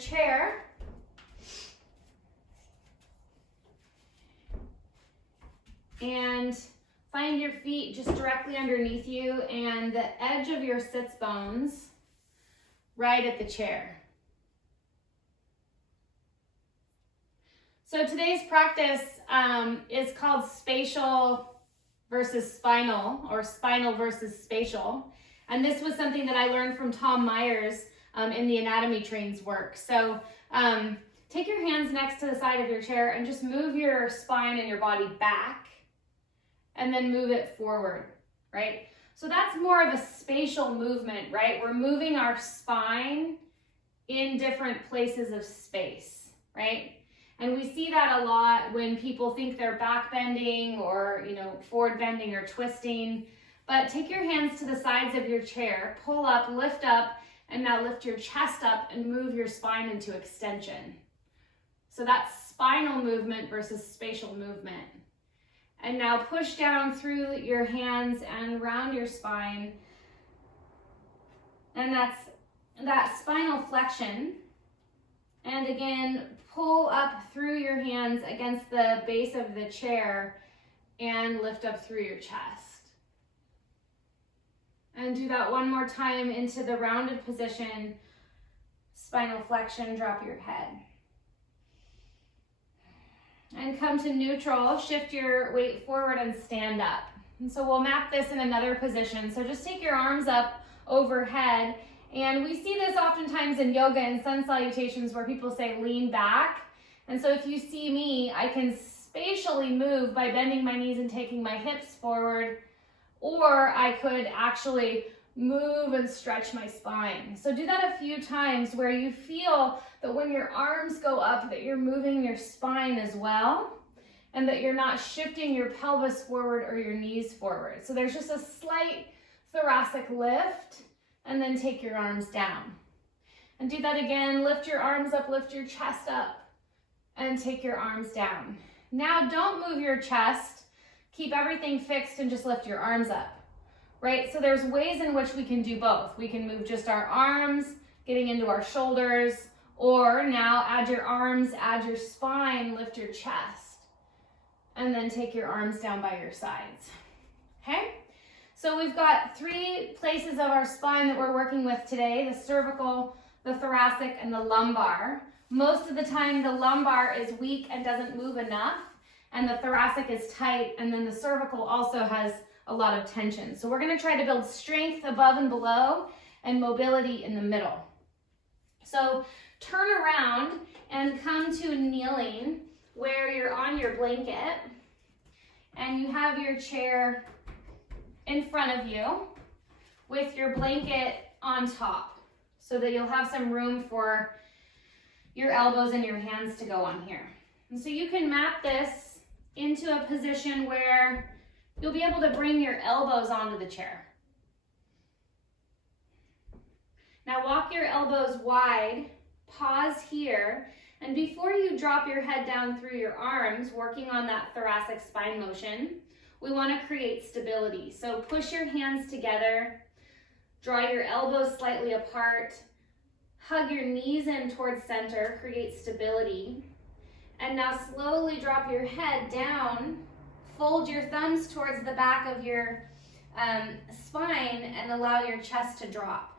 chair. And find your feet just directly underneath you and the edge of your sits bones right at the chair. So today's practice is called spatial versus spinal, or spinal versus spatial. And this was something that I learned from Tom Myers in the Anatomy Trains work. So take your hands next to the side of your chair and just move your spine and your body back and then move it forward, right? So that's more of a spatial movement, right? We're moving our spine in different places of space, right? And we see that a lot when people think they're back bending or, forward bending or twisting. But take your hands to the sides of your chair, pull up, and now lift your chest up and move your spine into extension. So that's spinal movement versus spatial movement. And now push down through your hands and round your spine. And that's that spinal flexion. And again, pull up through your hands against the base of the chair and lift up through your chest. And do that one more time into the rounded position. Spinal flexion, drop your head. And come to neutral, shift your weight forward and stand up. And so we'll map this in another position. So just take your arms up overhead. And we see this oftentimes in yoga and sun salutations where people say lean back. And so if you see me, I can spatially move by bending my knees and taking my hips forward, or I could actually move and stretch my spine. So do that a few times where you feel that when your arms go up that you're moving your spine as well, and that you're not shifting your pelvis forward or your knees forward. So there's just a slight thoracic lift, and then take your arms down. And do that again, lift your arms up, lift your chest up, and take your arms down. Now don't move your chest, keep everything fixed and just lift your arms up, right? So there's ways in which we can do both. We can move just our arms, getting into our shoulders, or now add your arms, add your spine, lift your chest, and then take your arms down by your sides, okay? So we've got 3 places of our spine that we're working with today: the cervical, the thoracic, and the lumbar. Most of the time the lumbar is weak and doesn't move enough, and the thoracic is tight, and then the cervical also has a lot of tension. So we're gonna try to build strength above and below and mobility in the middle. So turn around and come to kneeling where you're on your blanket and you have your chair in front of you with your blanket on top so that you'll have some room for your elbows and your hands to go on here. And so you can map this into a position where you'll be able to bring your elbows onto the chair. Now walk your elbows wide, pause here, and before you drop your head down through your arms, working on that thoracic spine motion, we want to create stability. So push your hands together, draw your elbows slightly apart, hug your knees in towards center, create stability. And now slowly drop your head down, fold your thumbs towards the back of your spine and allow your chest to drop.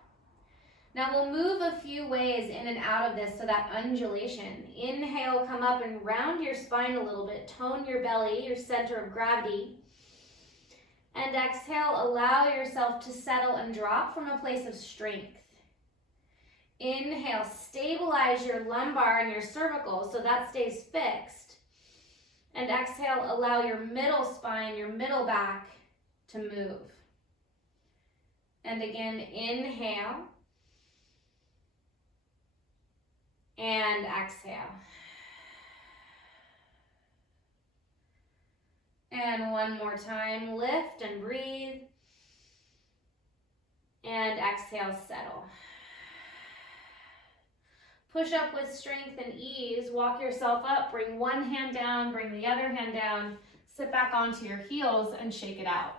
Now we'll move a few ways in and out of this, so that undulation. Inhale, come up and round your spine a little bit, tone your belly, your center of gravity. And exhale, allow yourself to settle and drop from a place of strength. Inhale, stabilize your lumbar and your cervical so that stays fixed. And exhale, allow your middle spine, your middle back to move. And again, inhale. And exhale. And one more time, lift and breathe. And exhale, settle. Push up with strength and ease. Walk yourself up, bring one hand down, bring the other hand down, sit back onto your heels and shake it out.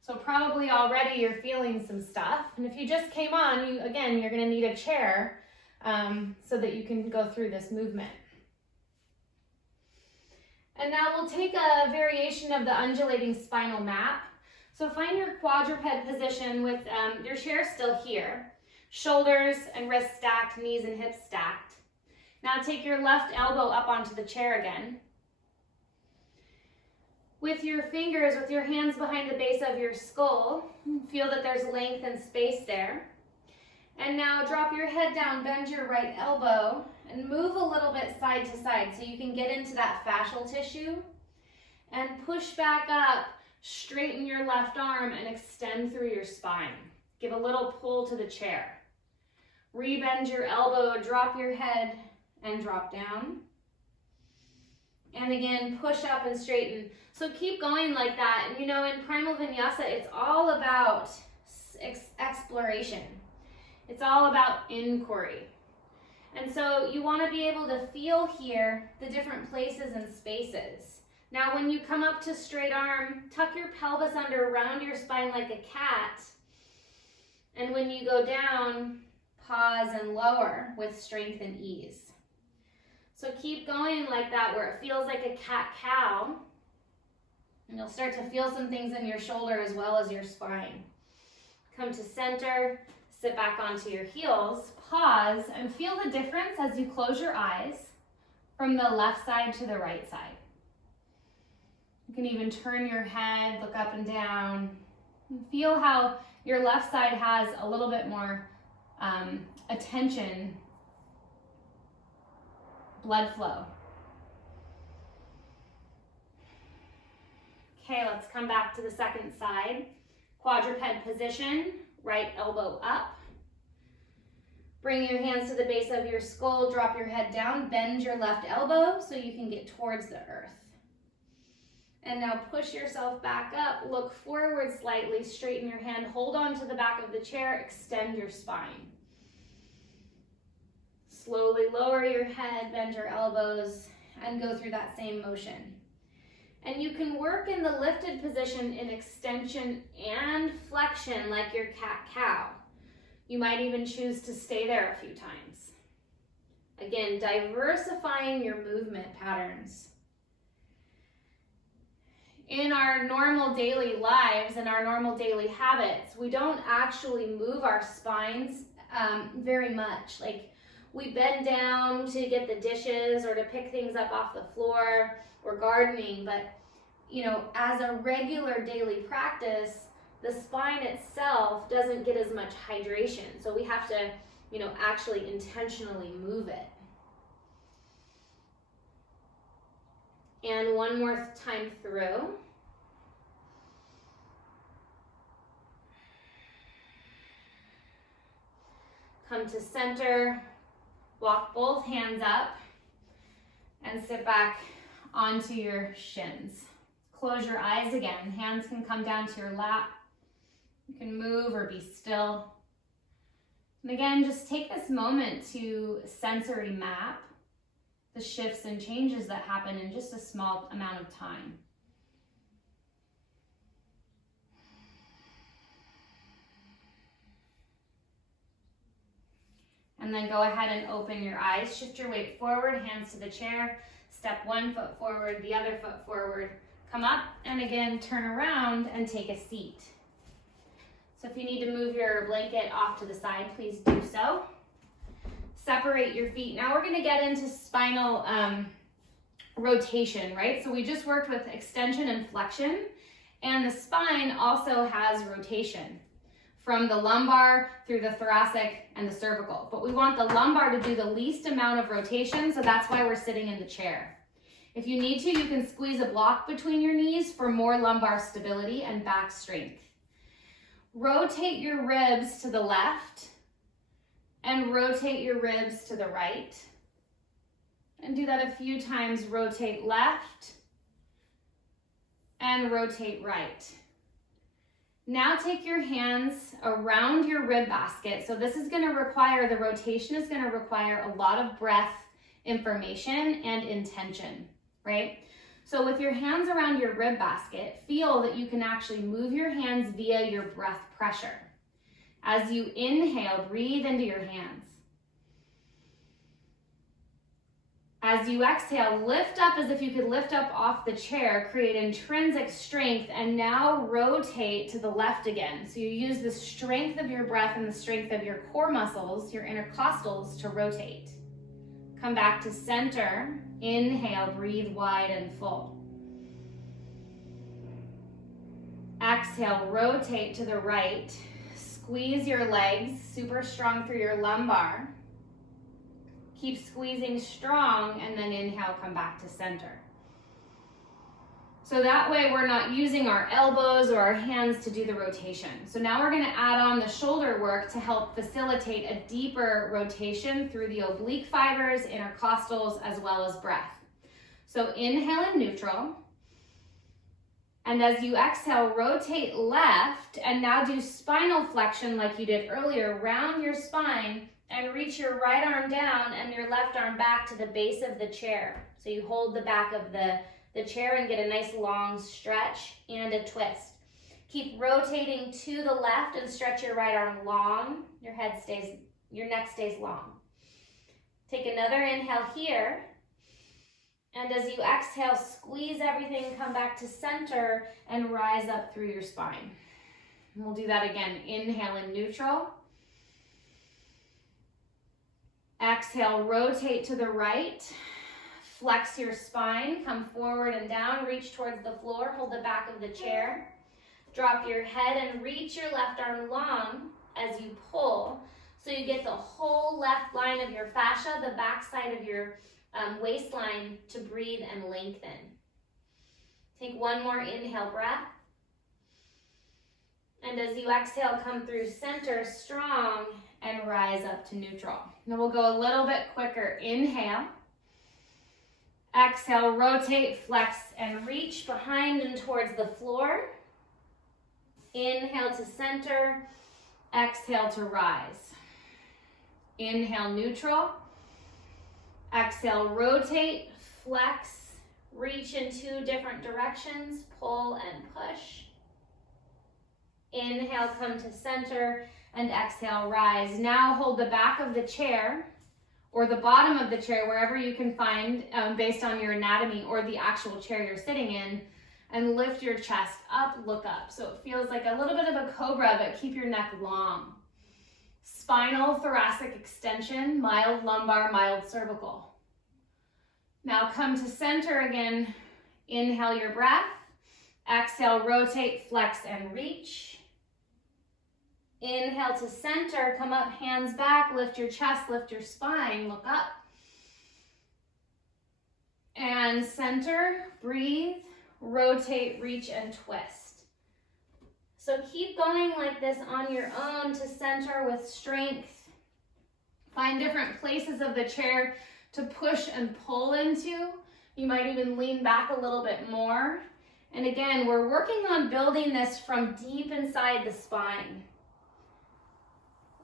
So probably already you're feeling some stuff. And if you just came on, you're gonna need a chair so that you can go through this movement. And now we'll take a variation of the undulating spinal map. So find your quadruped position with your chair still here, shoulders and wrists stacked, knees and hips stacked. Now take your left elbow up onto the chair again. With your fingers, with your hands behind the base of your skull, feel that there's length and space there. And now drop your head down, bend your right elbow, and move a little bit side to side so you can get into that fascial tissue. And push back up, straighten your left arm and extend through your spine. Give a little pull to the chair. Rebend your elbow, drop your head, and drop down. And again, push up and straighten. So keep going like that. And you know, in Primal Vinyasa, it's all about exploration. It's all about inquiry. And so you want to be able to feel here the different places and spaces. Now, when you come up to straight arm, tuck your pelvis under around your spine like a cat. And when you go down, pause and lower with strength and ease. So keep going like that where it feels like a cat-cow. And you'll start to feel some things in your shoulder as well as your spine. Come to center, sit back onto your heels, pause, and feel the difference as you close your eyes from the left side to the right side. You can even turn your head, look up and down, and feel how your left side has a little bit more attention, blood flow. Okay, let's come back to the second side. Quadruped position, right elbow up. Bring your hands to the base of your skull, drop your head down, bend your left elbow so you can get towards the earth. And now push yourself back up, look forward slightly, straighten your hand, hold on to the back of the chair, extend your spine. Slowly lower your head, bend your elbows, and go through that same motion. And you can work in the lifted position in extension and flexion like your cat-cow. You might even choose to stay there a few times. Again, diversifying your movement patterns. In our normal daily lives and our normal daily habits, we don't actually move our spines very much. Like we bend down to get the dishes or to pick things up off the floor or gardening, but you know, as a regular daily practice, the spine itself doesn't get as much hydration. So we have to, you know, actually intentionally move it. And one more time through. Come to center, walk both hands up, and sit back onto your shins. Close your eyes again. Hands can come down to your lap. You can move or be still. And again, just take this moment to sensory map the shifts and changes that happen in just a small amount of time. And then go ahead and open your eyes. Shift your weight forward, hands to the chair. Step one foot forward, the other foot forward. Come up and again, turn around and take a seat. So if you need to move your blanket off to the side, please do so. Separate your feet. Now we're gonna get into spinal rotation, right? So we just worked with extension and flexion, and the spine also has rotation from the lumbar through the thoracic and the cervical. But we want the lumbar to do the least amount of rotation, so that's why we're sitting in the chair. If you need to, you can squeeze a block between your knees for more lumbar stability and back strength. Rotate your ribs to the left and rotate your ribs to the right. And do that a few times. Rotate left and rotate right. Now take your hands around your rib basket. So this is going to require, the rotation is going to require a lot of breath information and intention, right? So with your hands around your rib basket, feel that you can actually move your hands via your breath pressure. As you inhale, breathe into your hands. As you exhale, lift up as if you could lift up off the chair, create intrinsic strength, and now rotate to the left again. So you use the strength of your breath and the strength of your core muscles, your intercostals, to rotate. Come back to center. Inhale, breathe wide and full. Exhale, rotate to the right. Squeeze your legs, super strong through your lumbar. Keep squeezing strong, and then inhale, come back to center. So that way we're not using our elbows or our hands to do the rotation. So now we're gonna add on the shoulder work to help facilitate a deeper rotation through the oblique fibers, intercostals, as well as breath. So inhale in neutral. And as you exhale, rotate left, and now do spinal flexion like you did earlier. Round your spine and reach your right arm down and your left arm back to the base of the chair. So you hold the back of the chair and get a nice long stretch and a twist. Keep rotating to the left and stretch your right arm long. Your neck stays long. Take another inhale here. And as you exhale, squeeze everything, come back to center and rise up through your spine. And we'll do that again. Inhale in neutral. Exhale, rotate to the right. Flex your spine, come forward and down, reach towards the floor, hold the back of the chair. Drop your head and reach your left arm long as you pull. So you get the whole left line of your fascia, the back side of your waistline to breathe and lengthen. Take one more inhale breath. And as you exhale, come through center strong and rise up to neutral. Now we'll go a little bit quicker. Inhale. Exhale, rotate, flex, and reach behind and towards the floor. Inhale to center. Exhale to rise. Inhale, neutral. Exhale, rotate, flex, reach in two different directions, pull and push. Inhale, come to center, and exhale, rise. Now hold the back of the chair or the bottom of the chair, wherever you can find based on your anatomy or the actual chair you're sitting in, and lift your chest up, look up. So it feels like a little bit of a cobra, but keep your neck long. Spinal thoracic extension, mild lumbar, mild cervical. Now come to center again. Inhale your breath. Exhale, rotate, flex, and reach. Inhale to center, come up, hands back, lift your chest, lift your spine, look up. And center, breathe, rotate, reach, and twist. So keep going like this on your own to center with strength. Find different places of the chair to push and pull into. You might even lean back a little bit more. And again, we're working on building this from deep inside the spine.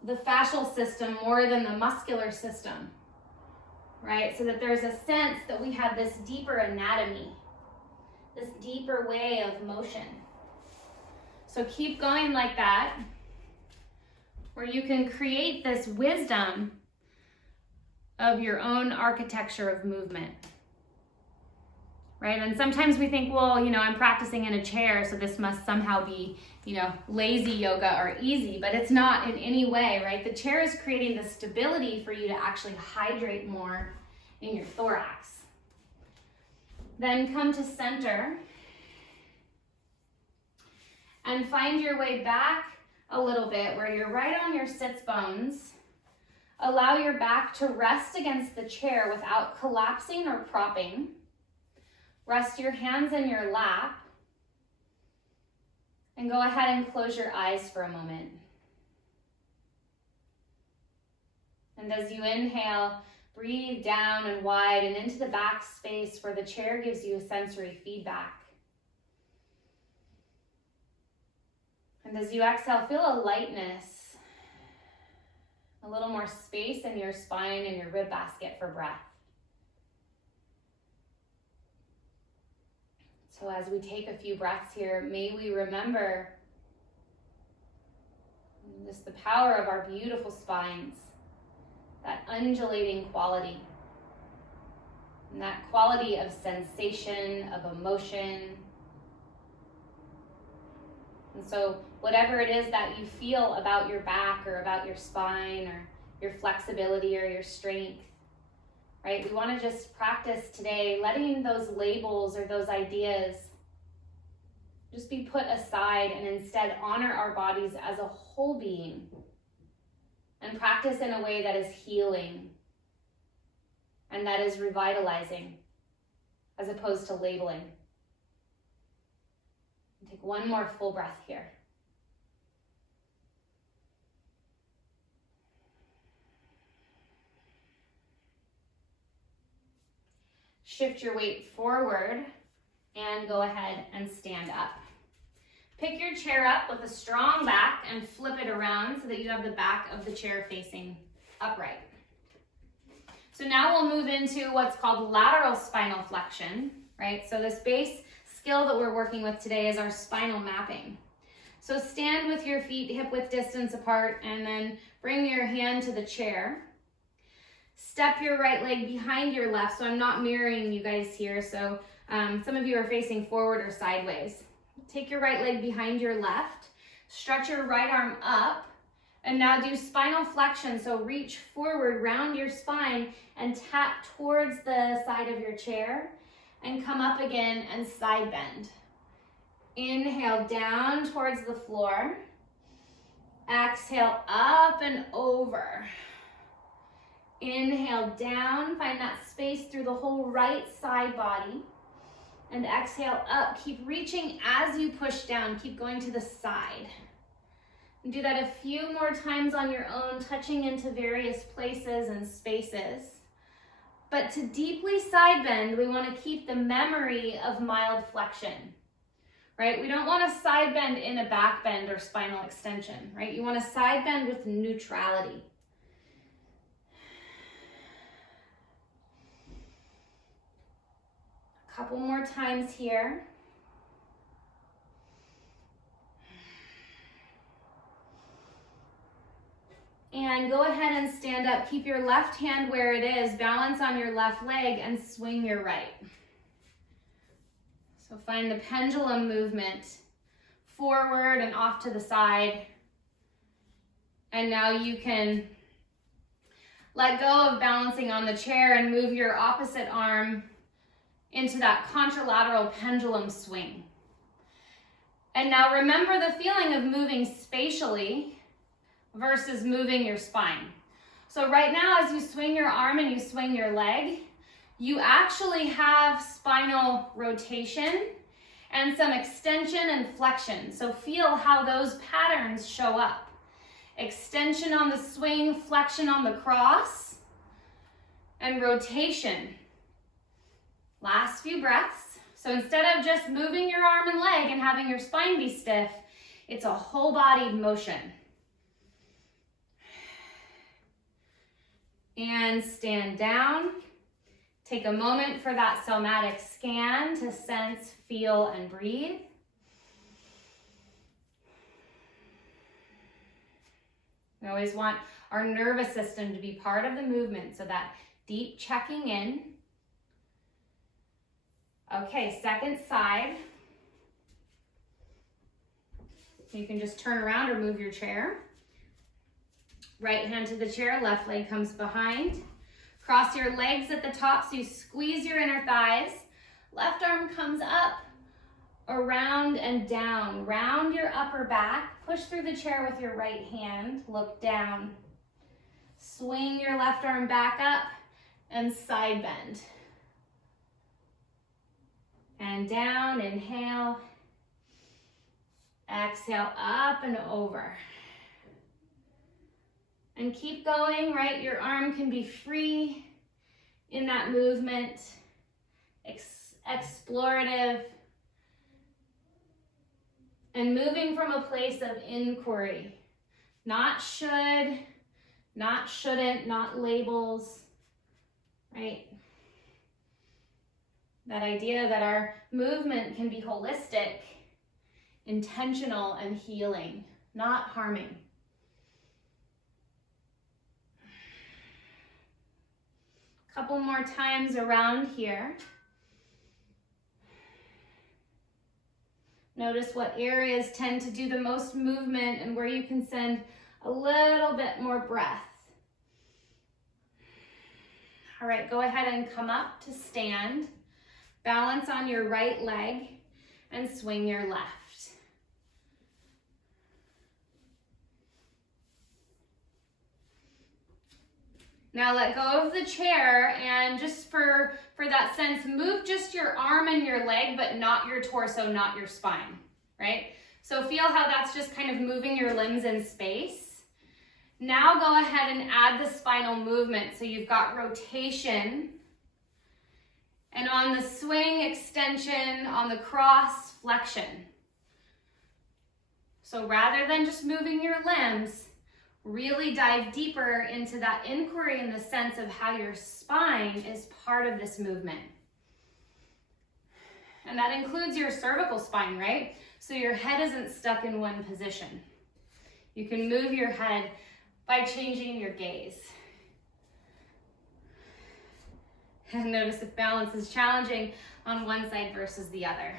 The fascial system more than the muscular system, right? So that there's a sense that we have this deeper anatomy, this deeper way of motion. So keep going like that, where you can create this wisdom of your own architecture of movement, right? And sometimes we think, well, I'm practicing in a chair, so this must somehow be, lazy yoga or easy, but it's not in any way, right? The chair is creating the stability for you to actually hydrate more in your thorax. Then come to center and find your way back a little bit where you're right on your sits bones. Allow your back to rest against the chair without collapsing or propping. Rest your hands in your lap. And go ahead and close your eyes for a moment. And as you inhale, breathe down and wide and into the back space where the chair gives you sensory feedback. And as you exhale, feel a lightness, a little more space in your spine and your rib basket for breath. So as we take a few breaths here, may we remember just the power of our beautiful spines, that undulating quality. And that quality of sensation, of emotion. And so whatever it is that you feel about your back or about your spine or your flexibility or your strength, right? We want to just practice today letting those labels or those ideas just be put aside and instead honor our bodies as a whole being and practice in a way that is healing and that is revitalizing as opposed to labeling. Take one more full breath here. Shift your weight forward and go ahead and stand up. Pick your chair up with a strong back and flip it around so that you have the back of the chair facing upright. So now we'll move into what's called lateral spinal flexion, right? So this base skill that we're working with today is our spinal mapping. So stand with your feet hip width distance apart and then bring your hand to the chair. Step your right leg behind your left, so I'm not mirroring you guys here, so some of you are facing forward or sideways. Take your right leg behind your left, stretch your right arm up, and now do spinal flexion, so reach forward, round your spine, and tap towards the side of your chair, and come up again and side bend. Inhale down towards the floor, exhale up and over. Inhale down, find that space through the whole right side body. And exhale up, keep reaching as you push down, keep going to the side. And do that a few more times on your own, touching into various places and spaces. But to deeply side bend, we want to keep the memory of mild flexion, right? We don't want to side bend in a back bend or spinal extension, right? You want to side bend with neutrality. Couple more times here. And go ahead and stand up. Keep your left hand where it is, balance on your left leg, and swing your right. So find the pendulum movement, forward and off to the side. And now you can let go of balancing on the chair and move your opposite arm into that contralateral pendulum swing. And now remember the feeling of moving spatially versus moving your spine. So right now, as you swing your arm and you swing your leg, you actually have spinal rotation and some extension and flexion. So feel how those patterns show up. Extension on the swing, flexion on the cross, and rotation. Last few breaths. So instead of just moving your arm and leg and having your spine be stiff, it's a whole bodied motion. And stand down. Take a moment for that somatic scan to sense, feel, and breathe. We always want our nervous system to be part of the movement, so that deep checking in. Okay, second side. You can just turn around or move your chair. Right hand to the chair, left leg comes behind. Cross your legs at the top so you squeeze your inner thighs. Left arm comes up, around and down. Round your upper back. Push through the chair with your right hand. Look down. Swing your left arm back up and side bend. And down, inhale. Exhale, up and over. And keep going, right? Your arm can be free in that movement, explorative, and moving from a place of inquiry. Not should, not shouldn't, not labels, right? That idea that our movement can be holistic, intentional, and healing, not harming. Couple more times around here. Notice what areas tend to do the most movement and where you can send a little bit more breath. All right, go ahead and come up to stand. Balance on your right leg and swing your left. Now let go of the chair, and just for that sense, move just your arm and your leg, but not your torso, not your spine, right? So feel how that's just kind of moving your limbs in space. Now go ahead and add the spinal movement. So you've got rotation, and on the swing, extension, on the cross, flexion. So rather than just moving your limbs, really dive deeper into that inquiry in the sense of how your spine is part of this movement. And that includes your cervical spine, right? So your head isn't stuck in one position. You can move your head by changing your gaze. And notice if balance is challenging on one side versus the other.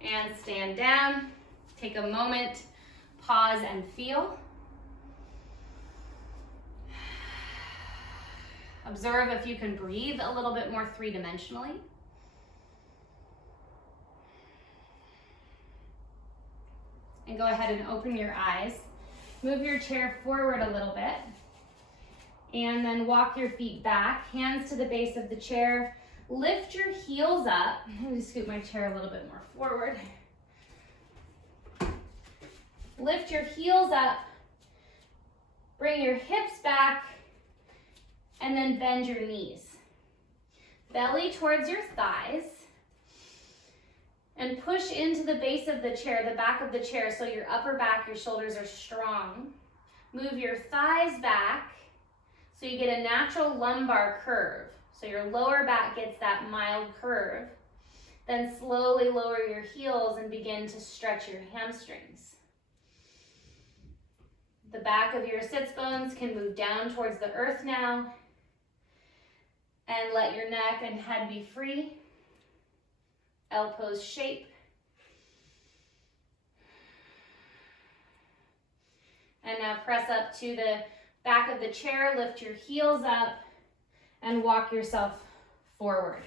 And stand down, take a moment, pause and feel. Observe if you can breathe a little bit more three-dimensionally. And go ahead and open your eyes. Move your chair forward a little bit. And then walk your feet back, hands to the base of the chair. Lift your heels up. Let me scoot my chair a little bit more forward. Lift your heels up. Bring your hips back. And then bend your knees. Belly towards your thighs. And push into the base of the chair, the back of the chair, so your upper back, your shoulders are strong. Move your thighs back so you get a natural lumbar curve. So your lower back gets that mild curve. Then slowly lower your heels and begin to stretch your hamstrings. The back of your sits bones can move down towards the earth now. And let your neck and head be free. L pose shape. And now press up to the back of the chair, lift your heels up, and walk yourself forward.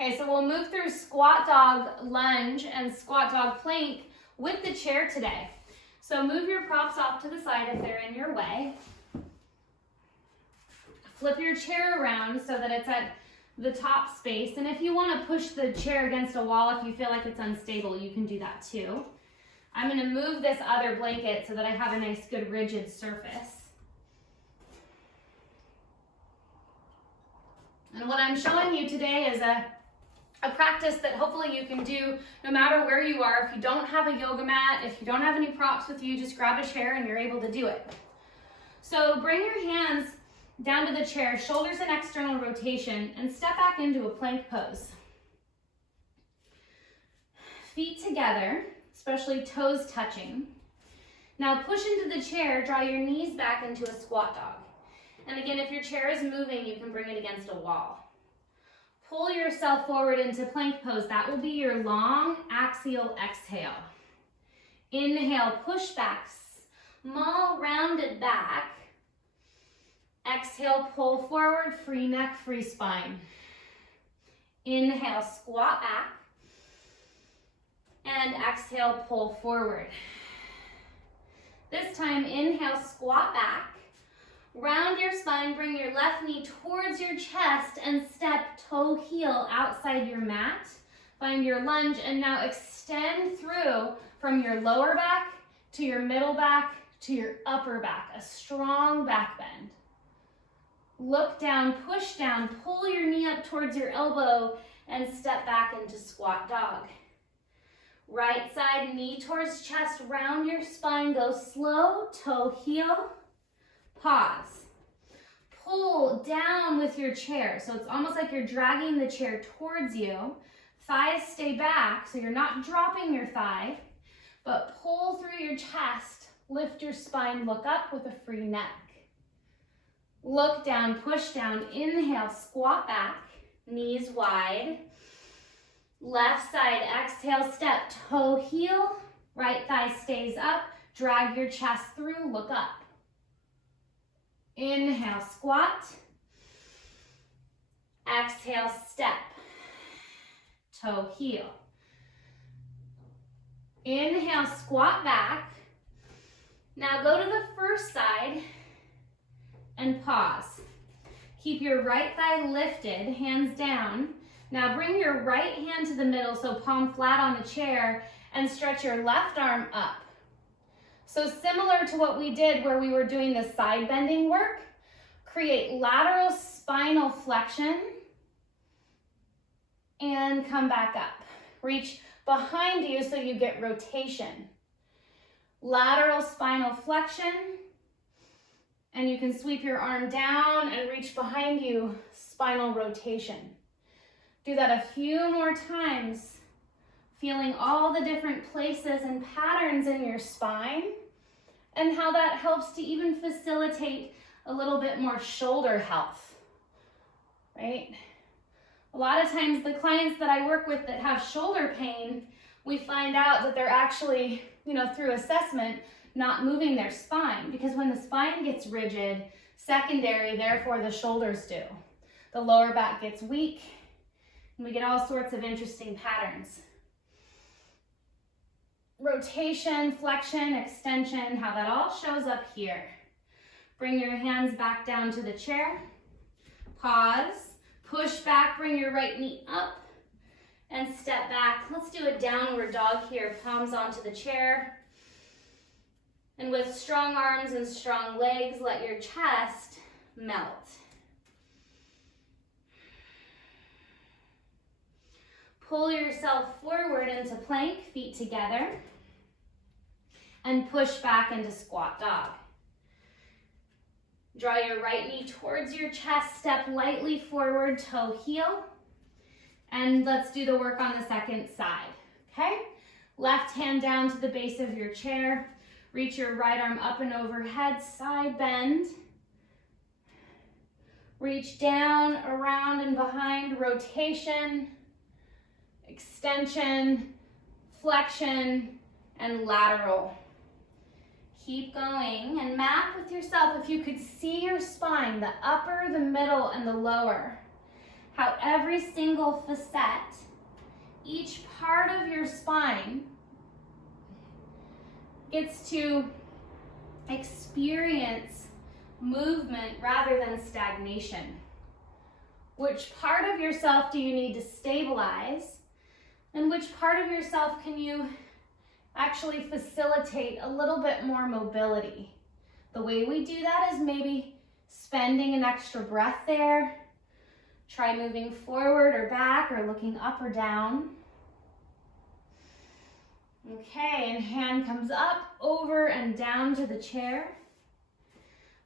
Okay, so we'll move through squat dog lunge and squat dog plank with the chair today. So move your props off to the side if they're in your way. Flip your chair around so that it's at the top space. And if you want to push the chair against a wall, if you feel like it's unstable, you can do that too. I'm going to move this other blanket so that I have a nice, good, rigid surface. And what I'm showing you today is a practice that hopefully you can do no matter where you are. If you don't have a yoga mat, if you don't have any props with you, just grab a chair and you're able to do it. So bring your hands down to the chair, shoulders in external rotation, and step back into a plank pose. Feet together, especially toes touching. Now push into the chair, draw your knees back into a squat dog. And again, if your chair is moving, you can bring it against a wall. Pull yourself forward into plank pose. That will be your long axial exhale. Inhale, push back, small rounded back. Exhale, pull forward, free neck, free spine. Inhale, squat back. And exhale, pull forward. This time, inhale, squat back. Round your spine, bring your left knee towards your chest and step toe heel outside your mat. Find your lunge and now extend through from your lower back to your middle back to your upper back, a strong back bend. Look down, push down, pull your knee up towards your elbow and step back into squat dog. Right side, knee towards chest, round your spine, go slow, toe heel, pause. Pull down with your chair. So it's almost like you're dragging the chair towards you. Thighs stay back, so you're not dropping your thigh, but pull through your chest, lift your spine, look up with a free neck. Look down, push down, inhale, squat back, knees wide. Left side, exhale, step, toe, heel. Right thigh stays up, drag your chest through, look up. Inhale, squat. Exhale, step, toe, heel. Inhale, squat back. Now go to the first side and pause. Keep your right thigh lifted, hands down. Now bring your right hand to the middle, so palm flat on the chair, and stretch your left arm up. So similar to what we did where we were doing the side bending work, create lateral spinal flexion and come back up. Reach behind you so you get rotation. Lateral spinal flexion, and you can sweep your arm down and reach behind you, spinal rotation. Do that a few more times, feeling all the different places and patterns in your spine and how that helps to even facilitate a little bit more shoulder health, right? A lot of times the clients that I work with that have shoulder pain, we find out that they're actually, through assessment, not moving their spine, because when the spine gets rigid, secondary, therefore the shoulders do. The lower back gets weak, and we get all sorts of interesting patterns. Rotation, flexion, extension, how that all shows up here. Bring your hands back down to the chair. Pause, push back, bring your right knee up, and step back. Let's do a downward dog here, palms onto the chair. And with strong arms and strong legs, let your chest melt. Pull yourself forward into plank, feet together, and push back into squat dog. Draw your right knee towards your chest, step lightly forward, toe, heel, and let's do the work on the second side, okay? Left hand down to the base of your chair, reach your right arm up and overhead, side bend. Reach down, around and behind, rotation, extension, flexion, and lateral. Keep going and map with yourself if you could see your spine, the upper, the middle, and the lower. How every single facet, each part of your spine gets to experience movement rather than stagnation. Which part of yourself do you need to stabilize? And which part of yourself can you actually facilitate a little bit more mobility? The way we do that is maybe spending an extra breath there. Try moving forward or back or looking up or down. Okay, and hand comes up, over and down to the chair.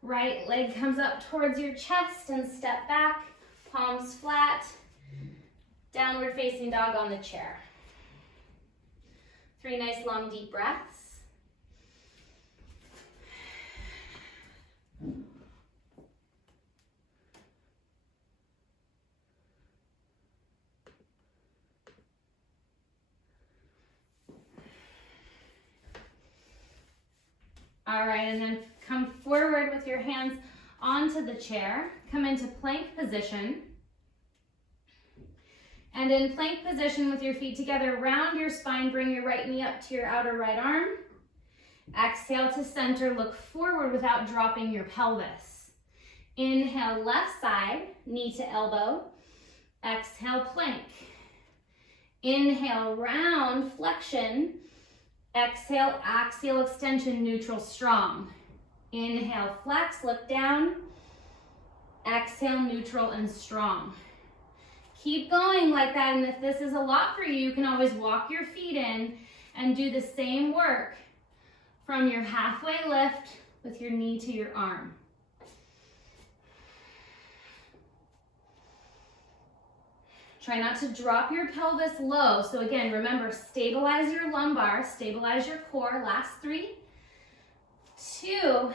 Right leg comes up towards your chest and step back, palms flat, downward facing dog on the chair. 3 nice long deep breaths. All right, and then come forward with your hands onto the chair. Come into plank position. And in plank position with your feet together, round your spine, bring your right knee up to your outer right arm. Exhale to center, look forward without dropping your pelvis. Inhale, left side, knee to elbow. Exhale, plank. Inhale, round, flexion. Exhale, axial extension, neutral, strong. Inhale, flex, look down. Exhale, neutral and strong. Keep going like that, and if this is a lot for you, you can always walk your feet in and do the same work from your halfway lift with your knee to your arm. Try not to drop your pelvis low. So again, remember, stabilize your lumbar, stabilize your core. Last 3, 2,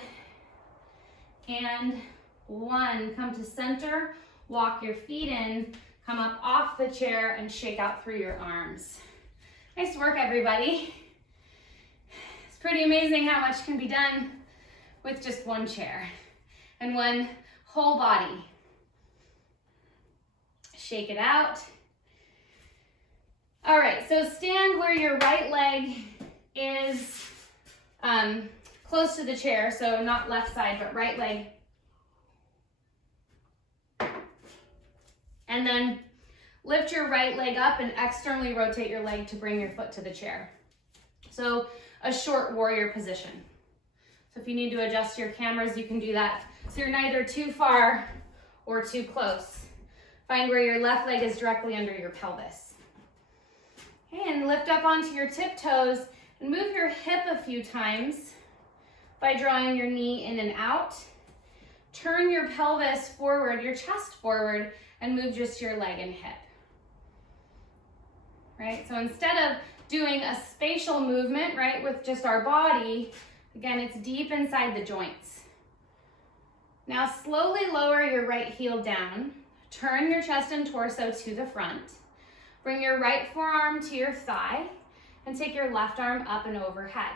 and 1, come to center, walk your feet in, come up off the chair and shake out through your arms. Nice work, everybody. It's pretty amazing how much can be done with just one chair and one whole body. Shake it out. All right, so stand where your right leg is close to the chair, so not left side, but right leg. And then lift your right leg up and externally rotate your leg to bring your foot to the chair. So a short warrior position. So if you need to adjust your cameras, you can do that. So you're neither too far or too close. Find where your left leg is directly under your pelvis. Okay, and lift up onto your tiptoes and move your hip a few times by drawing your knee in and out. Turn your pelvis forward, your chest forward, and move just your leg and hip. Right, so instead of doing a spatial movement, right, with just our body, again, it's deep inside the joints. Now slowly lower your right heel down. Turn your chest and torso to the front. Bring your right forearm to your thigh and take your left arm up and overhead.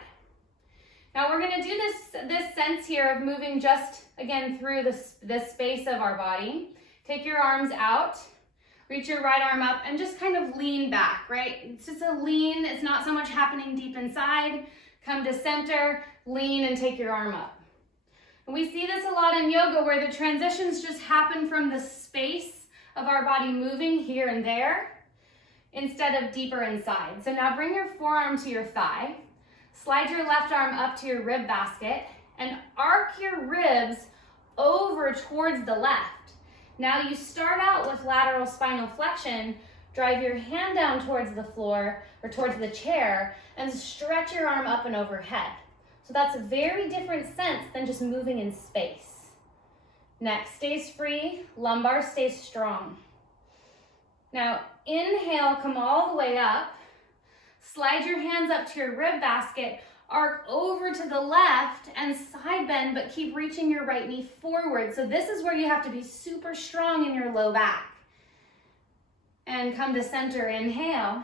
Now we're gonna do this sense here of moving just, again, through this space of our body. Take your arms out, reach your right arm up and just kind of lean back, right? It's just a lean, it's not so much happening deep inside. Come to center, lean and take your arm up. And we see this a lot in yoga where the transitions just happen from the space of our body moving here and there instead of deeper inside. So now bring your forearm to your thigh, slide your left arm up to your rib basket and arc your ribs over towards the left. Now you start out with lateral spinal flexion, drive your hand down towards the floor or towards the chair and stretch your arm up and overhead. So that's a very different sense than just moving in space. Neck stays free, lumbar stays strong. Now inhale, come all the way up, slide your hands up to your rib basket, arc over to the left and side bend, but keep reaching your right knee forward. So this is where you have to be super strong in your low back. And come to center, inhale.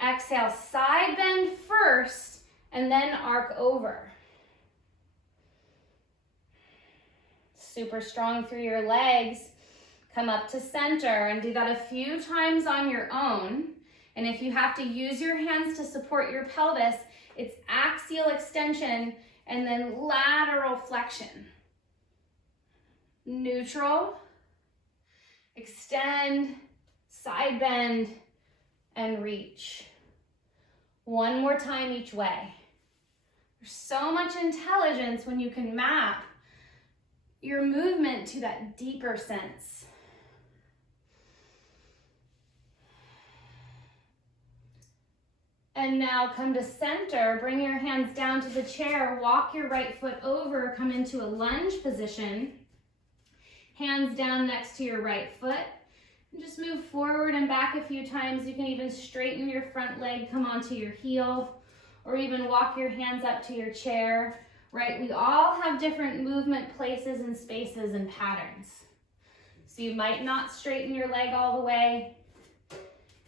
Exhale, side bend first, and then arc over. Super strong through your legs. Come up to center and do that a few times on your own. And if you have to use your hands to support your pelvis, it's axial extension and then lateral flexion. Neutral, extend, side bend, and reach. One more time each way. There's so much intelligence when you can map your movement to that deeper sense. And now come to center, bring your hands down to the chair, walk your right foot over, come into a lunge position. Hands down next to your right foot. And just move forward and back a few times. You can even straighten your front leg, come onto your heel, or even walk your hands up to your chair, right? We all have different movement places and spaces and patterns. So you might not straighten your leg all the way.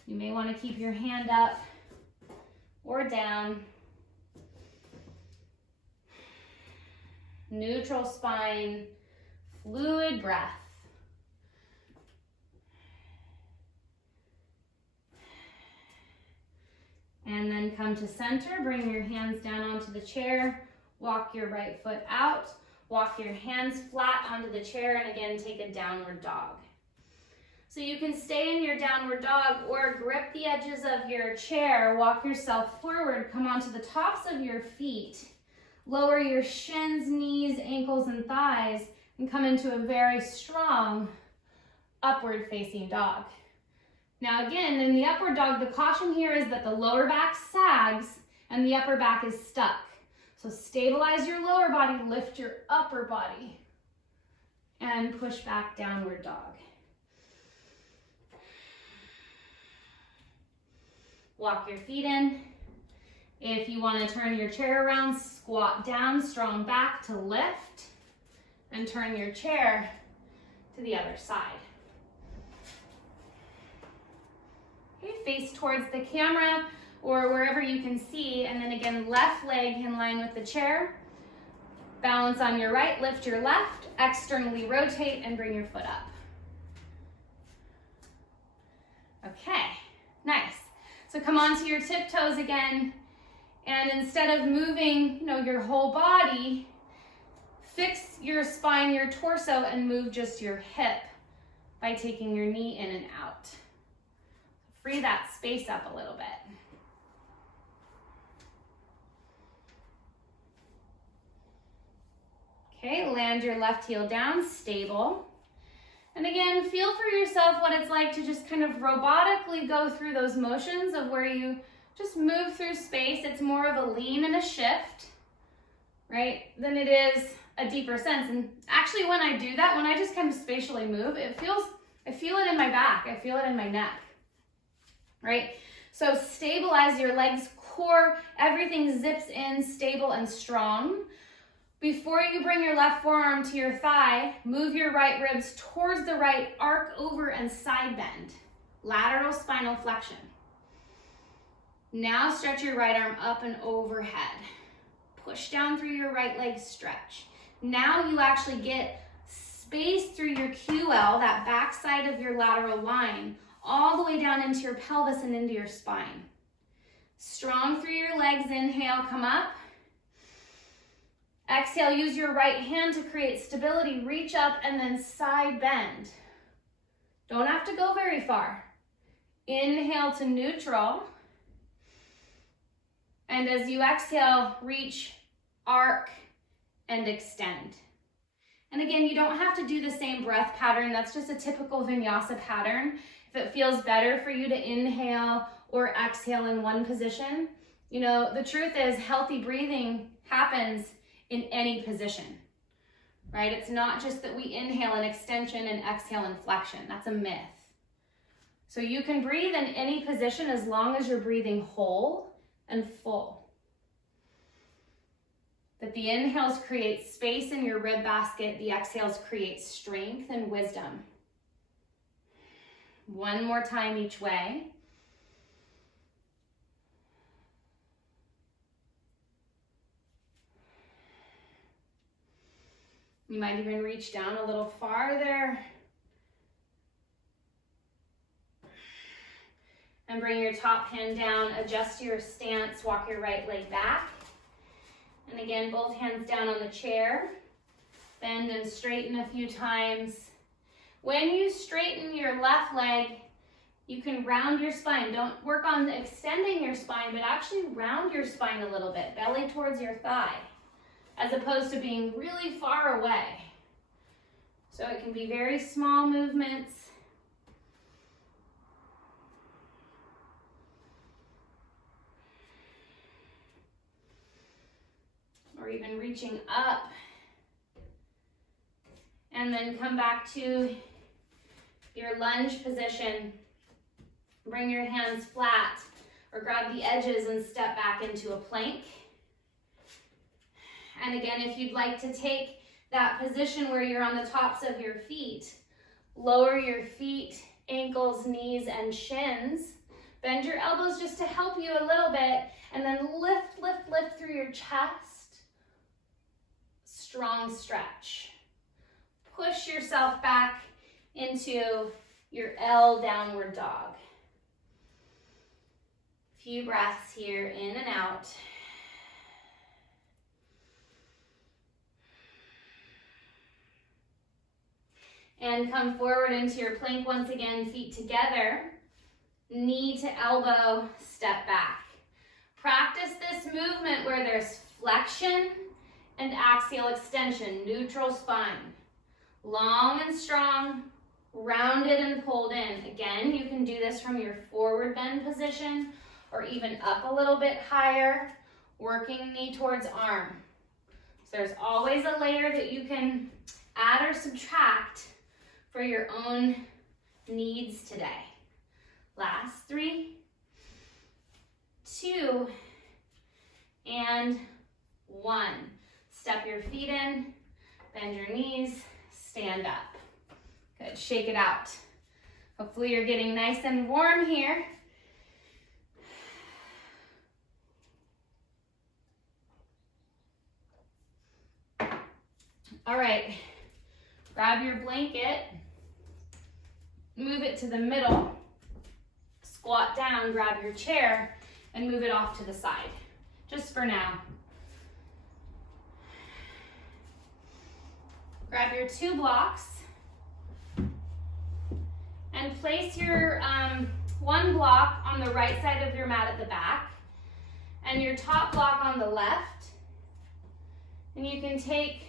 You may want to keep your hand up or down. Neutral spine, fluid breath. And then come to center, bring your hands down onto the chair, walk your right foot out, walk your hands flat onto the chair, and again, take a downward dog. So you can stay in your downward dog or grip the edges of your chair, walk yourself forward, come onto the tops of your feet, lower your shins, knees, ankles, and thighs, and come into a very strong upward facing dog. Now again, in the upward dog, the caution here is that the lower back sags and the upper back is stuck. So stabilize your lower body, lift your upper body, and push back downward dog. Walk your feet in. If you want to turn your chair around, squat down, strong back to lift, and turn your chair to the other side. Okay, face towards the camera or wherever you can see, and then again, left leg in line with the chair. Balance on your right, lift your left, externally rotate and bring your foot up. Okay, nice. So come onto your tiptoes again, and instead of moving, your whole body, fix your spine, your torso, and move just your hip by taking your knee in and out. Free that space up a little bit. Okay, land your left heel down, stable. And again, feel for yourself what it's like to just kind of robotically go through those motions of where you just move through space. It's more of a lean and a shift, right, than it is a deeper sense. And actually when I do that, when I just kind of spatially move, I feel it in my back, I feel it in my neck, right? So stabilize your legs, core, everything zips in, stable and strong. Before you bring your left forearm to your thigh, move your right ribs towards the right, arc over and side bend. Lateral spinal flexion. Now stretch your right arm up and overhead. Push down through your right leg, stretch. Now you actually get space through your QL, that back side of your lateral line, all the way down into your pelvis and into your spine. Strong through your legs, inhale, come up. Exhale, use your right hand to create stability, reach up and then side bend. Don't have to go very far. Inhale to neutral. And as you exhale, reach, arc, and extend. And again, you don't have to do the same breath pattern. That's just a typical vinyasa pattern. If it feels better for you to inhale or exhale in one position, the truth is healthy breathing happens in any position, right? It's not just that we inhale in extension and exhale in flexion. That's a myth. So you can breathe in any position as long as you're breathing whole and full. That the inhales create space in your rib basket, the exhales create strength and wisdom. One more time each way. You might even reach down a little farther. And bring your top hand down, adjust your stance, walk your right leg back. And again, both hands down on the chair. Bend and straighten a few times. When you straighten your left leg, you can round your spine. Don't work on extending your spine, but actually round your spine a little bit, belly towards your thigh, as opposed to being really far away. So it can be very small movements. Or even reaching up. And then come back to your lunge position. Bring your hands flat or grab the edges and step back into a plank. And again, if you'd like to take that position where you're on the tops of your feet, lower your feet, ankles, knees, and shins. Bend your elbows just to help you a little bit, and then lift, lift, lift through your chest. Strong stretch. Push yourself back into your L downward dog. Few breaths here, in and out. And come forward into your plank once again, feet together, knee to elbow, step back. Practice this movement where there's flexion and axial extension, neutral spine. Long and strong, rounded and pulled in. Again, you can do this from your forward bend position or even up a little bit higher, working knee towards arm. So there's always a layer that you can add or subtract for your own needs today. Last 3, 2, and 1. Step your feet in, bend your knees, stand up. Good, shake it out. Hopefully you're getting nice and warm here. All right, grab your blanket, move it to the middle, squat down, grab your chair, and move it off to the side, just for now. Grab your 2 blocks and place your 1 block on the right side of your mat at the back and your top block on the left. And you can take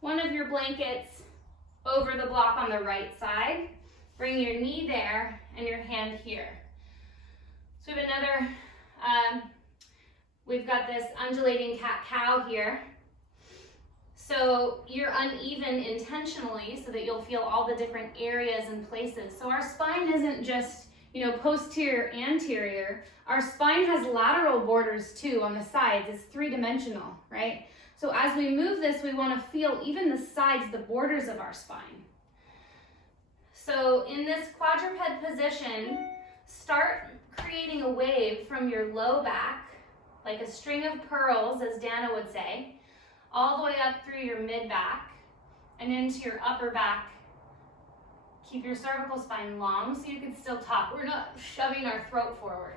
one of your blankets over the block on the right side. Bring your knee there and your hand here. So we have another, we've got this undulating cat-cow here. So you're uneven intentionally so that you'll feel all the different areas and places. So our spine isn't just, posterior, anterior. Our spine has lateral borders too on the sides. It's 3-dimensional, right? So as we move this, we want to feel even the sides, the borders of our spine. So in this quadruped position, start creating a wave from your low back, like a string of pearls, as Dana would say, all the way up through your mid back and into your upper back. Keep your cervical spine long so you can still talk. We're not shoving our throat forward.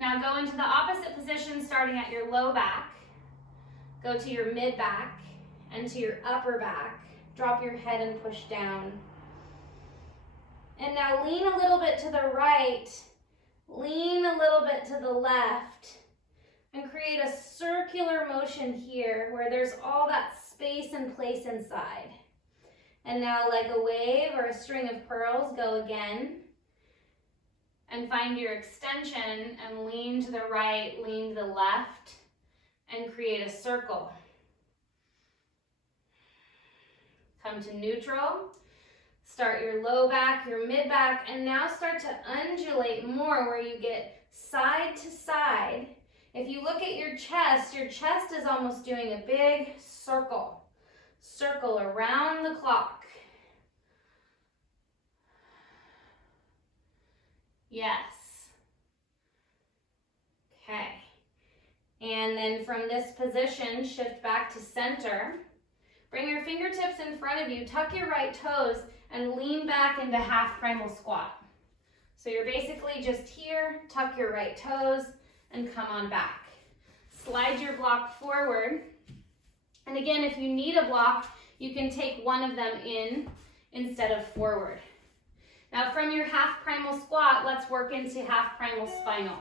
Now go into the opposite position, starting at your low back. Go to your mid back and to your upper back. Drop your head and push down. And now lean a little bit to the right, lean a little bit to the left, and create a circular motion here where there's all that space and place inside. And now, like a wave or a string of pearls, go again. And find your extension and lean to the right, lean to the left, and create a circle. Come to neutral. Start your low back, your mid back, and now start to undulate more where you get side to side. If you look at your chest is almost doing a big circle. Circle around the clock. Yes. Okay. And then from this position, shift back to center. Bring your fingertips in front of you, tuck your right toes, and lean back into half primal squat. So you're basically just here, tuck your right toes, and come on back. Slide your block forward. And again, if you need a block, you can take one of them in instead of forward. Now from your half primal squat, let's work into half primal spinal.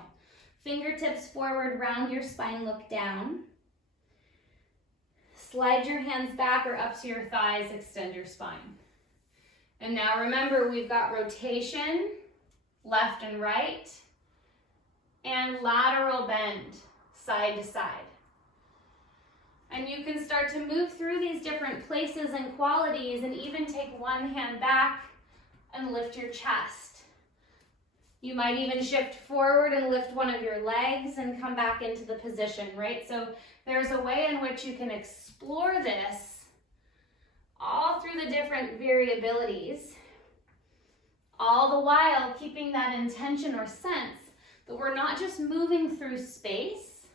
Fingertips forward, round your spine, look down. Slide your hands back or up to your thighs, extend your spine. And now remember, we've got rotation, left and right, and lateral bend, side to side. And you can start to move through these different places and qualities and even take one hand back and lift your chest. You might even shift forward and lift one of your legs and come back into the position, right? So there's a way in which you can explore this all through the different variabilities, all the while keeping that intention or sense that we're not just moving through space,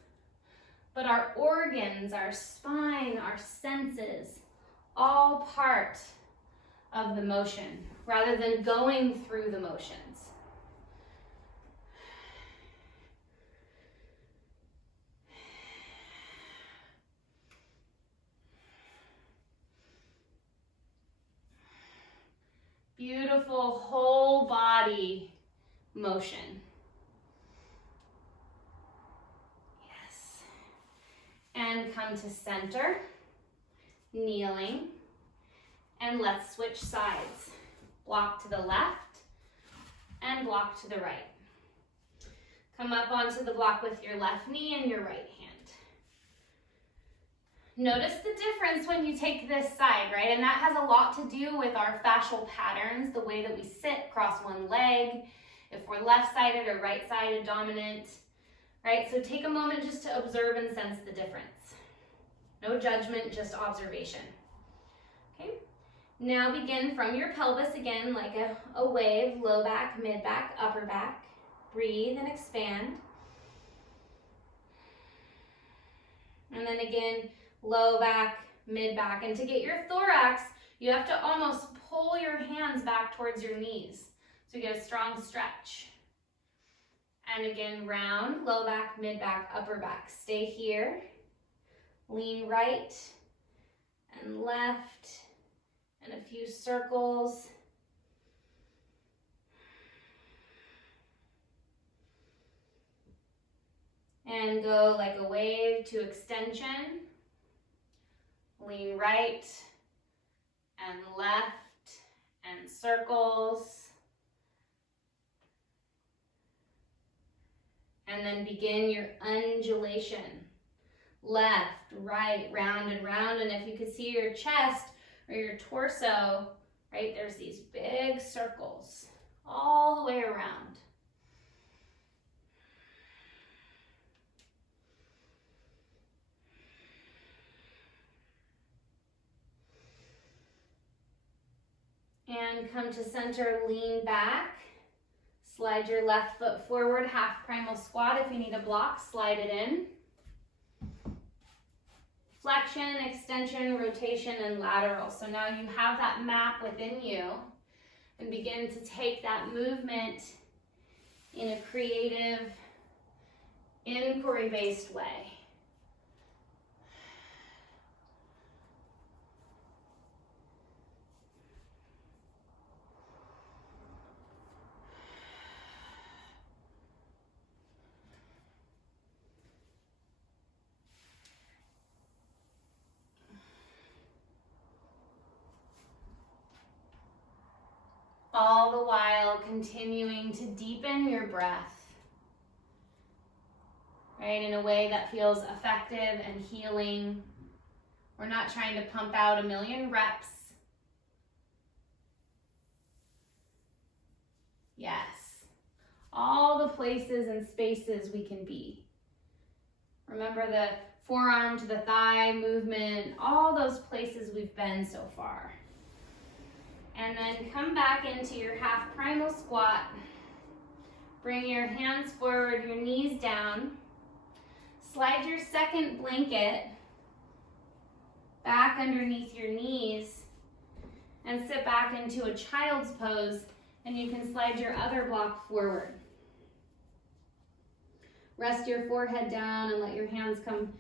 but our organs, our spine, our senses, all part of the motion rather than going through the motions. Beautiful whole body motion. Yes. And come to center, kneeling, and let's switch sides. Block to the left and block to the right. Come up onto the block with your left knee and your right hand. Notice the difference when you take this side, right? And that has a lot to do with our fascial patterns, the way that we sit, cross one leg, if we're left-sided or right-sided dominant, right? So take a moment just to observe and sense the difference. No judgment, just observation. Okay. Now begin from your pelvis again, like a wave, low back, mid back, upper back. Breathe and expand. And then again, low back, mid back. And to get your thorax, you have to almost pull your hands back towards your knees. So you get a strong stretch. And again, round, low back, mid back, upper back. Stay here. Lean right and left, and a few circles. And go like a wave to extension. Lean right and left and circles. And then begin your undulation. Left, right, round and round. And if you could see your chest or your torso, right, there's these big circles all the way around. And come to center, lean back. Slide your left foot forward, half primal squat. If you need a block, slide it in. Flexion, extension, rotation, and lateral. So now you have that map within you, and begin to take that movement in a creative, inquiry-based way. All the while continuing to deepen your breath, right, in a way that feels effective and healing. We're not trying to pump out a million reps. Yes, all the places and spaces we can be. Remember the forearm to the thigh movement, all those places we've been so far. And then come back into your half primal squat. Bring your hands forward, your knees down. Slide your second blanket back underneath your knees and sit back into a child's pose, and you can slide your other block forward. Rest your forehead down and let your hands come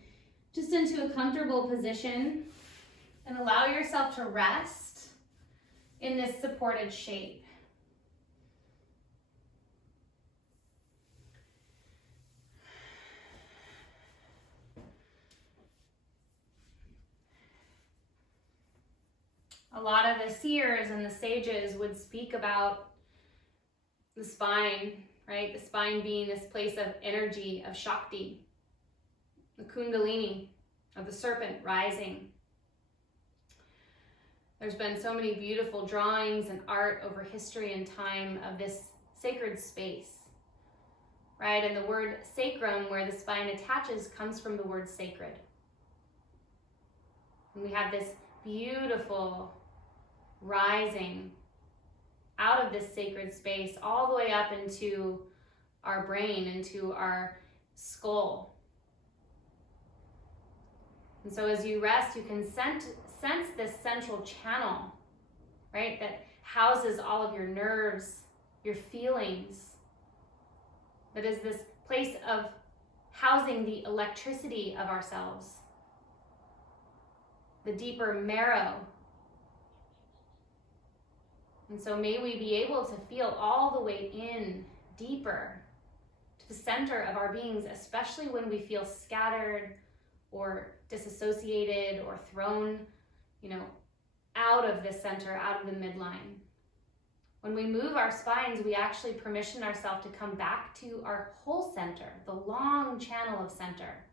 just into a comfortable position, and allow yourself to rest in this supported shape. A lot of the seers and the sages would speak about the spine, right? The spine being this place of energy, of Shakti, the Kundalini, of the serpent rising. There's been so many beautiful drawings and art over history and time of this sacred space, right? And the word sacrum, where the spine attaches, comes from the word sacred. And we have this beautiful rising out of this sacred space all the way up into our brain, into our skull. And so as you rest, you can sense this central channel, right, that houses all of your nerves, your feelings, that is this place of housing the electricity of ourselves, the deeper marrow. And so may we be able to feel all the way in, deeper, to the center of our beings, especially when we feel scattered or disassociated or thrown, out of the center, out of the midline. When we move our spines, we actually permission ourselves to come back to our whole center, the long channel of center.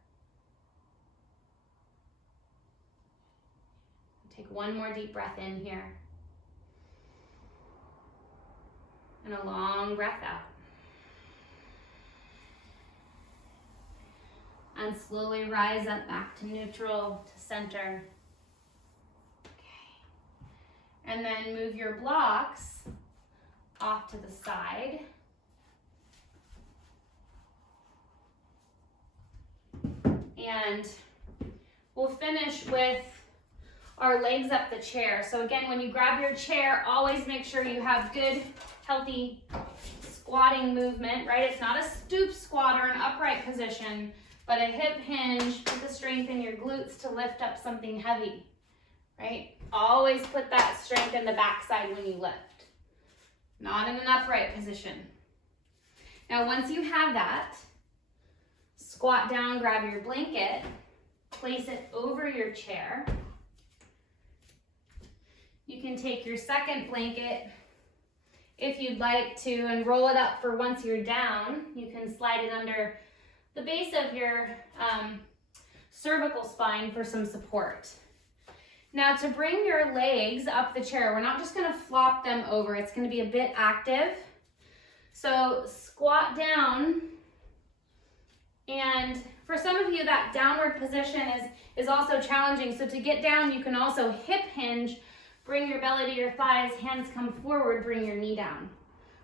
Take one more deep breath in here. And a long breath out. And slowly rise up back to neutral, to center. Okay. And then move your blocks off to the side. And we'll finish with our legs up the chair. So again, when you grab your chair, always make sure you have good, healthy squatting movement, right? It's not a stoop squat or an upright position, but a hip hinge with the strength in your glutes to lift up something heavy, right? Always put that strength in the backside when you lift, not in an upright position. Now, once you have that, squat down, grab your blanket, place it over your chair. You can take your second blanket if you'd like to and roll it up for once you're down. You can slide it under the base of your cervical spine for some support. Now, to bring your legs up the chair, we're not just going to flop them over. It's going to be a bit active. So squat down, and for some of you, that downward position is also challenging. So to get down, you can also hip hinge, bring your belly to your thighs, hands come forward, bring your knee down,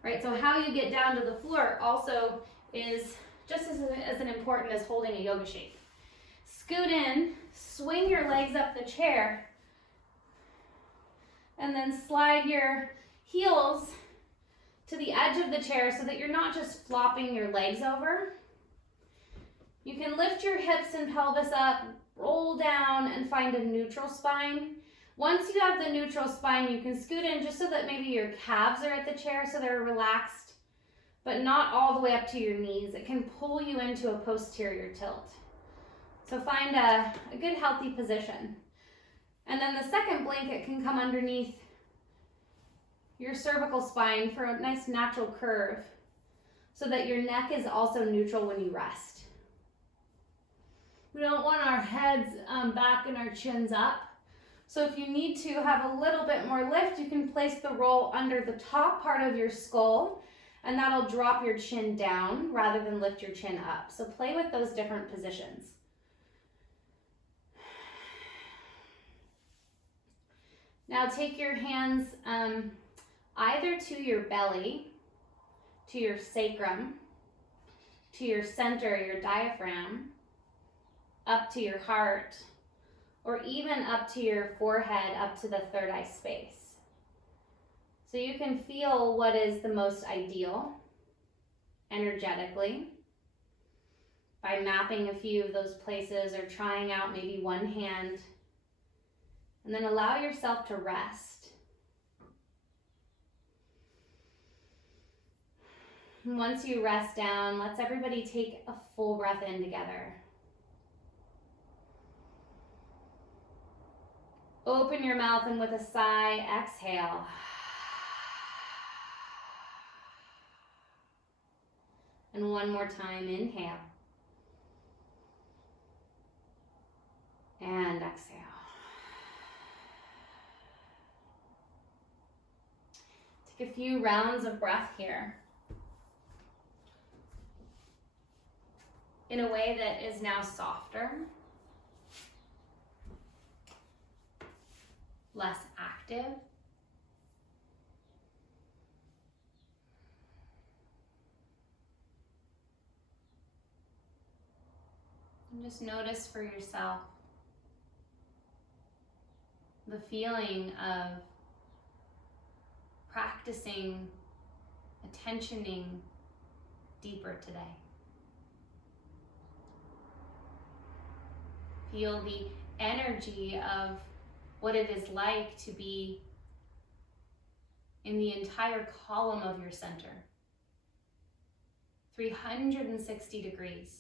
right? So how you get down to the floor also is just as important as holding a yoga shape. Scoot in, swing your legs up the chair, and then slide your heels to the edge of the chair so that you're not just flopping your legs over. You can lift your hips and pelvis up, roll down, and find a neutral spine. Once you have the neutral spine, you can scoot in just so that maybe your calves are at the chair so they're relaxed, but not all the way up to your knees. It can pull you into a posterior tilt. So find a good healthy position. And then the second blanket can come underneath your cervical spine for a nice natural curve so that your neck is also neutral when you rest. We don't want our heads back and our chins up. So if you need to have a little bit more lift, you can place the roll under the top part of your skull, and that'll drop your chin down rather than lift your chin up. So play with those different positions. Now take your hands either to your belly, to your sacrum, to your center, your diaphragm, up to your heart, or even up to your forehead, up to the third eye space. So you can feel what is the most ideal energetically by mapping a few of those places or trying out maybe one hand, and then allow yourself to rest. And once you rest down, let's everybody take a full breath in together. Open your mouth and with a sigh, exhale. And one more time, inhale. And exhale. Take a few rounds of breath here in a way that is now softer, less active. And just notice for yourself the feeling of practicing attentioning deeper today. Feel the energy of what it is like to be in the entire column of your center. 360 degrees.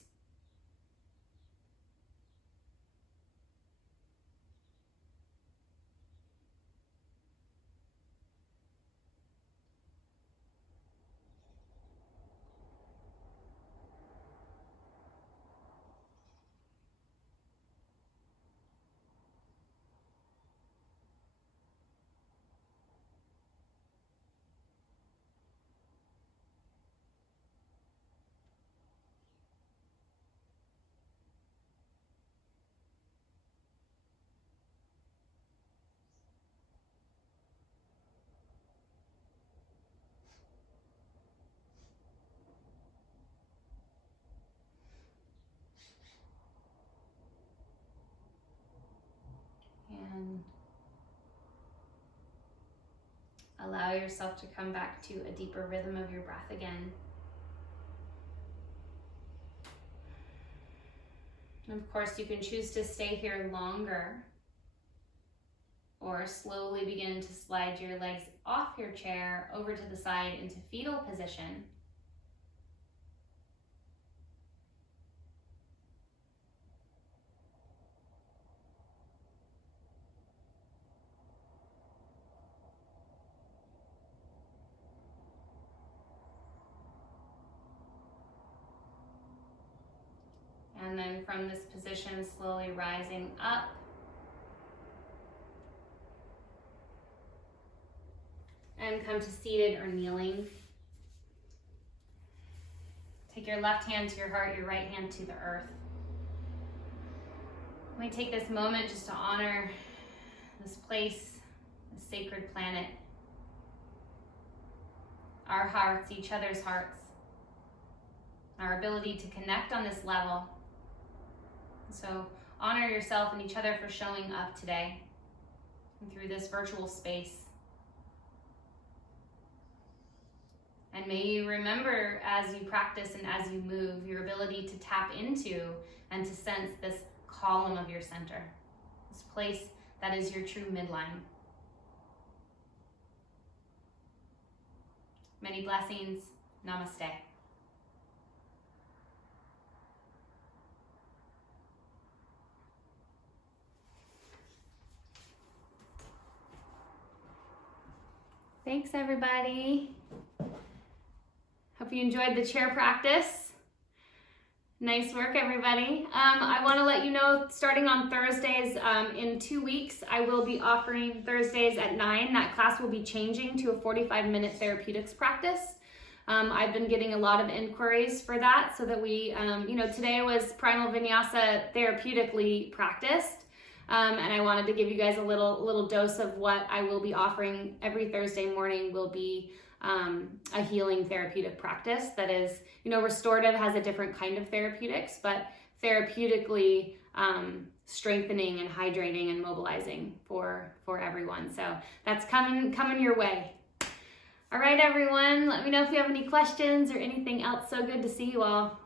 Allow yourself to come back to a deeper rhythm of your breath again. And of course, you can choose to stay here longer, or slowly begin to slide your legs off your chair over to the side into fetal position. And then from this position, slowly rising up. And come to seated or kneeling. Take your left hand to your heart, your right hand to the earth. We take this moment just to honor this place, this sacred planet, our hearts, each other's hearts, our ability to connect on this level. So honor yourself and each other for showing up today and through this virtual space. And may you remember as you practice and as you move, your ability to tap into and to sense this column of your center, this place that is your true midline. Many blessings. Namaste. Thanks, everybody. Hope you enjoyed the chair practice. Nice work, everybody. I want to let you know, starting on Thursdays, in 2 weeks, I will be offering Thursdays at 9. That class will be changing to a 45-minute therapeutics practice. I've been getting a lot of inquiries for that, so that we, today was Primal Vinyasa therapeutically practiced. And I wanted to give you guys a little dose of what I will be offering every Thursday morning. Will be a healing therapeutic practice that is, restorative has a different kind of therapeutics, but therapeutically strengthening and hydrating and mobilizing for everyone. So that's coming your way. All right, everyone, let me know if you have any questions or anything else. So good to see you all.